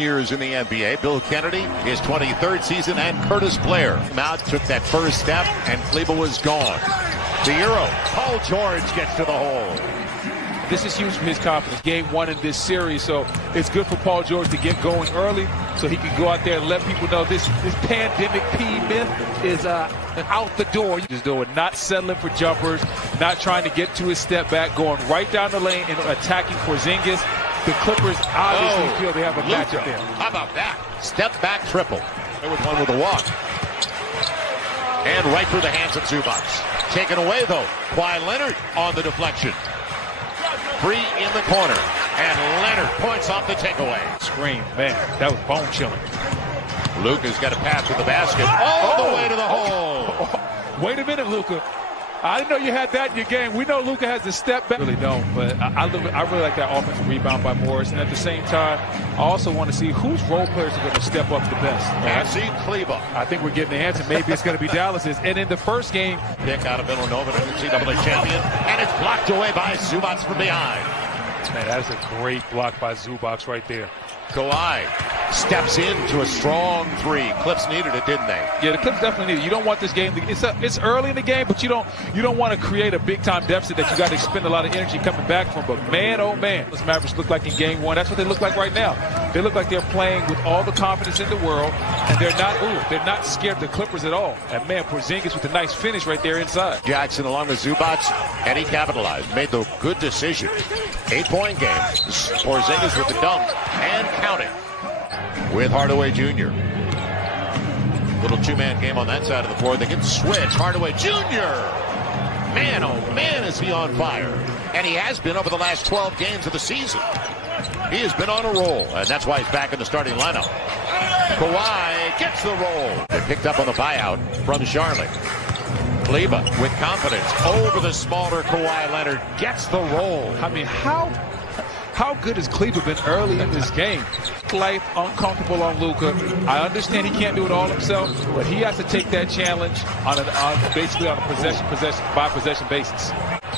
years in the NBA. Bill Kennedy, his 23rd season, and Curtis Blair. Out took that first step, and Kleber was gone. The Euro, Paul George gets to the hole. This is huge for his confidence. Game one in this series, so it's good for Paul George to get going early so he can go out there and let people know this pandemic P myth is out the door. Just doing, not settling for jumpers, not trying to get to his step back, going right down the lane and attacking Porzingis. The Clippers obviously feel they have a matchup there. How about that? Step back triple. There was one with a walk. And right through the hands of Zubac. Taken away, though. Kawhi Leonard on the deflection. Free in the corner. And Leonard points off the takeaway. Scream, man, that was bone-chilling. Luka's got a pass to the basket. All the way to the hole. Wait a minute, Luka. I didn't know you had that in your game. We know Luka has to step back. I really don't, but I really like that offensive rebound by Morris. And at the same time, I also want to see whose role players are going to step up the best. Maxi Kleber. I think we're getting the answer. Maybe it's going to be Dallas's. And in the first game, pick out of Villanova, the NCAA champion, and it's blocked away by Zubac from behind. Man, that is a great block by Zubac right there. Kawhi steps into a strong three. Clips needed it, didn't they? Yeah, the Clips definitely needed it. You don't want this game it's early in the game, but you don't want to create a big time deficit that you got to expend a lot of energy coming back from. But man, oh man, those Mavericks look like in game one. That's what they look like right now. They look like they're playing with all the confidence in the world, and they're not scared of the Clippers at all. And man, Porzingis with a nice finish right there inside. Jackson along with Zubac, and he capitalized, made the good decision. 8-point game. Porzingis with the dunk and counting. With Hardaway Jr. Little two-man game on that side of the floor. They can switch. Hardaway Jr. Man, oh man, is he on fire. And he has been over the last 12 games of the season. He has been on a roll, and that's why he's back in the starting lineup. Kawhi gets the roll. They picked up on the buyout from Charlotte. Kleber with confidence over the smaller Kawhi Leonard gets the roll. I mean, how good has Kleber been early in this game? Life uncomfortable on Luka. I understand he can't do it all himself, but he has to take that challenge basically on a possession basis.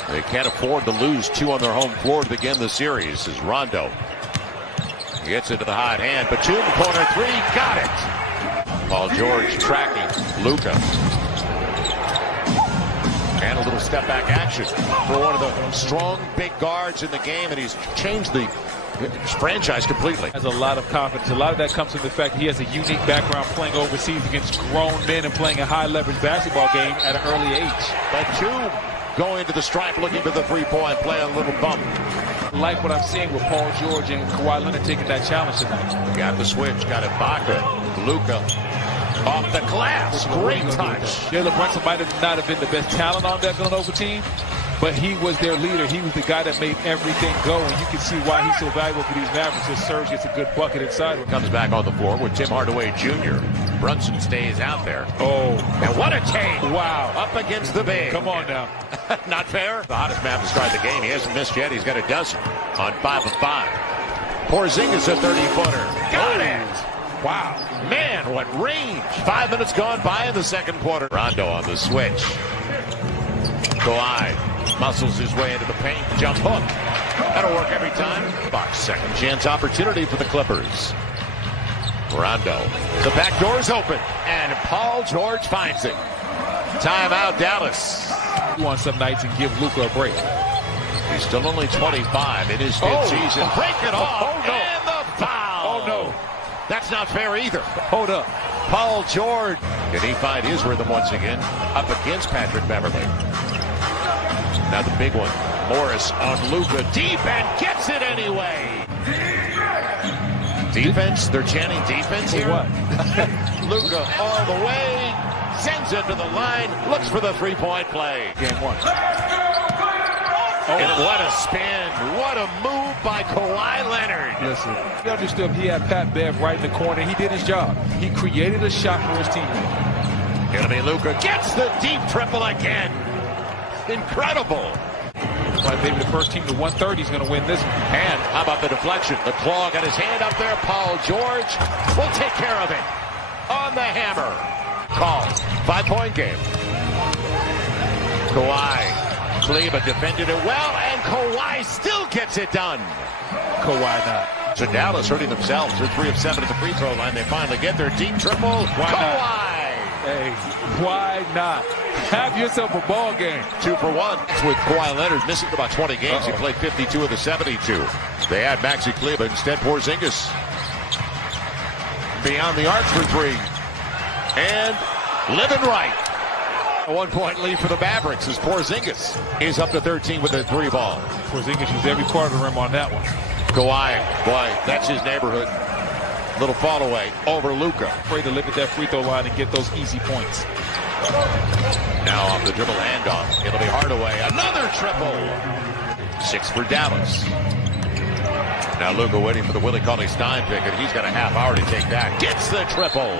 They can't afford to lose two on their home floor to begin the series as Rondo gets into the hot hand. Batum corner three, got it. Paul George tracking Luka. And a little step back action for one of the strong big guards in the game, and he's changed the franchise completely. Has a lot of confidence. A lot of that comes from the fact that he has a unique background playing overseas against grown men and playing a high leverage basketball game at an early age. Batum going to the stripe looking for the three-point play, a little bump. Like what I'm seeing with Paul George and Kawhi Leonard taking that challenge tonight. Got the switch, got Ibaka, Luka. Off the glass, great touch. Jalen Brunson might not have been the best talent on that Villanova team, but he was their leader. He was the guy that made everything go, and you can see why he's so valuable for these Mavericks. As Serge gets a good bucket inside. Comes back on the floor with Tim Hardaway Jr. Brunson stays out there. Oh, and what a take! Wow, up against the big. Come on now. Not fair. The hottest man to start the game. He hasn't missed yet. He's got a dozen on 5 of 5. Porzingis a 30-footer. Got it. Wow. Man, what range. 5 minutes gone by in the second quarter. Rondo on the switch. Kawhi muscles his way into the paint. Jump hook. That'll work every time. Box second chance opportunity for the Clippers. Rondo. The back door's open. And Paul George finds it. Timeout, Dallas. You want some nights and give Luka a break. He's still only 25 in his fifth season. Break it off. Oh, no. And the foul. Oh, no. That's not fair either. Hold up. Paul George. Can he find his rhythm once again? Up against Patrick Beverley. Now the big one. Morris on Luka. Deep and gets it anyway. Defense. They're chanting defense here. What? Luka all the way. Sends it to the line. Looks for the three-point play. Game one. And what a spin. What a move by Kawhi Leonard. Listen, you understood he had Pat Bev right in the corner. He did his job. He created a shot for his teammate. Gonna be Luka. Gets the deep triple again. Incredible. Like maybe the first team to 130 is going to win this one. And how about the deflection? The claw got his hand up there. Paul George will take care of it. On the hammer. Call. 5-point game. Kawhi. Kleber defended it well, and Kawhi still gets it done. Kawhi not. So Dallas hurting themselves. They're 3 of 7 at the free throw line. They finally get their deep triple. Why Kawhi! Hey, why not? Have yourself a ball game. 2 for 1. It's with Kawhi Leonard missing about 20 games. He played 52 of the 72. They had Maxi Kleber. Instead, Porzingis beyond the arc for 3. And living right. A 1-point lead for the Mavericks as Porzingis is up to 13 with a 3 ball. Porzingis used every part of the rim on that one. Kawhi, boy, that's his neighborhood. Little fall away over Luka. Afraid to live at that free throw line and get those easy points. Now off the dribble handoff. It'll be Hardaway. Another triple. 6 for Dallas. Now Luka waiting for the Willie Cauley-Stein pick, and he's got a half hour to take that. Gets the triple.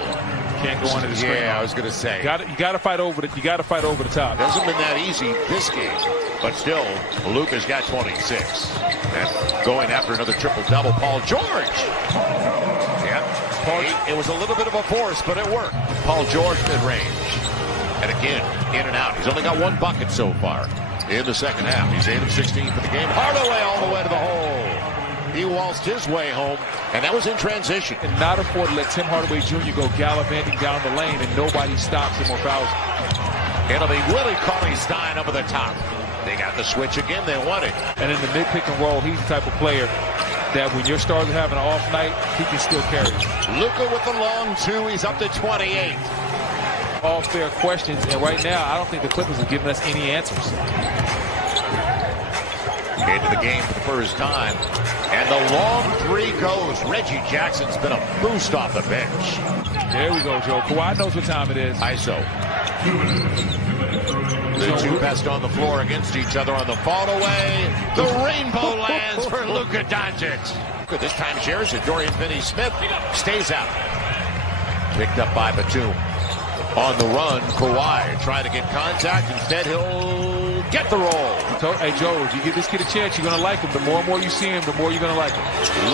Can't go under the screen. Yeah, I was going to say. You got to fight over the. You got to fight over the top. Hasn't been that easy this game, but still, Luka's got 26. And going after another triple-double, Paul George. Yeah, it was a little bit of a force, but it worked. Paul George mid-range. And again, in and out. He's only got 1 bucket so far in the second half. He's 8 of 16 for the game. Hardaway all the way to the hole. He waltzed his way home, and that was in transition. And not afford to let Tim Hardaway Jr. go gallivanting down the lane, and nobody stops him or fouls him. It'll be Willie Cauley-Stein up at the top. They got the switch again. They want it. And in the mid-pick and roll, he's the type of player that when your stars are having an off night, he can still carry it. Luka with the long 2. He's up to 28. All fair questions, and right now, I don't think the Clippers are giving us any answers. Into the game for the first time. And the long 3 goes. Reggie Jackson's been a boost off the bench. There we go, Joe. Kawhi knows what time it is. ISO. The 2 best on the floor against each other on the fall away. The rainbow lands for Luka Doncic. This time shares it. Dorian Finney-Smith stays out. Picked up by Batum. On the run, Kawhi trying to get contact. Instead, he'll get the roll. Hey, Joe, if you give this kid a chance, you're going to like him. The more and more you see him, the more you're going to like him.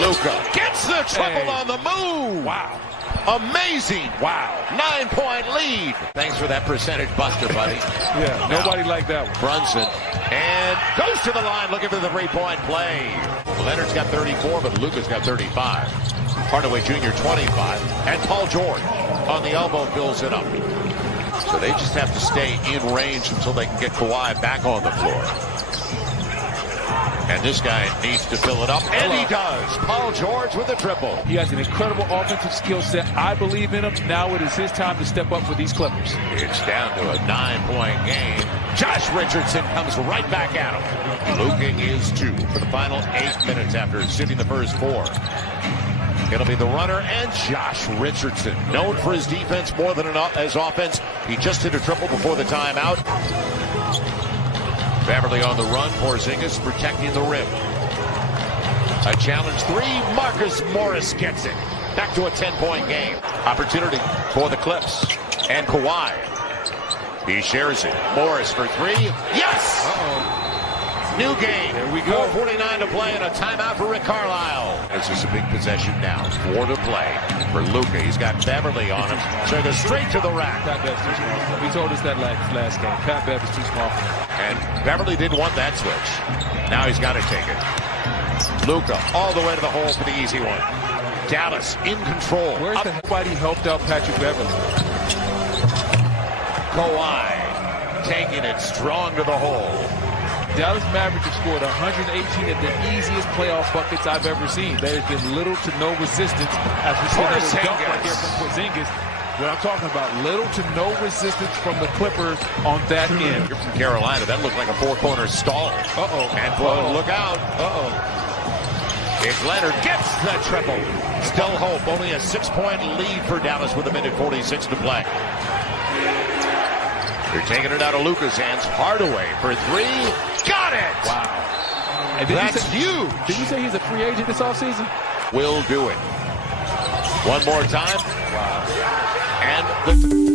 Luka gets the triple on the move. Wow. Amazing. Wow. 9-point lead. Thanks for that percentage buster, buddy. Yeah, nobody liked that one. Brunson. And goes to the line looking for the 3-point play. Leonard's got 34, but Luka's got 35. Hardaway Jr. 25. And Paul George on the elbow fills it up. So they just have to stay in range until they can get Kawhi back on the floor. And this guy needs to fill it up, and he does. Paul George with a triple. He has an incredible offensive skill set. I believe in him. Now it is his time to step up for these Clippers. It's down to a 9-point game. Josh Richardson comes right back at him. Luka is 2 for the final 8 minutes after sitting the first 4. It'll be the runner and Josh Richardson, known for his defense more than his offense. He just hit a triple before the timeout. Beverly on the run. Porzingis protecting the rim. A challenge 3. Marcus Morris gets it. Back to a 10-point game. Opportunity for the Clips. And Kawhi. He shares it. Morris for 3. Yes! Uh-oh. New game. There we go. 4:49 to play and a timeout for Rick Carlisle. This is a big possession now. 4 to play for Luka. He's got Beverly on him. So he goes straight to the rack. Pat Bev's too small. He told us that last game. Pat Bev is too small for him. And Beverly didn't want that switch. Now he's got to take it. Luka all the way to the hole for the easy one. Dallas in control. Where's nobody helped out Patrick Beverly? Kawhi taking it strong to the hole. Dallas Mavericks have scored 118 of the easiest playoff buckets I've ever seen. There's been little to no resistance as we saw this dunk right here from Porzingis. What I'm talking about, little to no resistance from the Clippers on that end. You're from Carolina. That looked like a 4-corner stall. Uh-oh. And look out. Uh-oh. If Leonard gets the triple, still hope. Only a 6-point lead for Dallas with 1:46 to play. They're taking it out of Luka's hands. Hardaway for 3. Got it! Wow. And that's huge. Did you say he's a free agent this offseason? Will do it. One more time. Wow. And the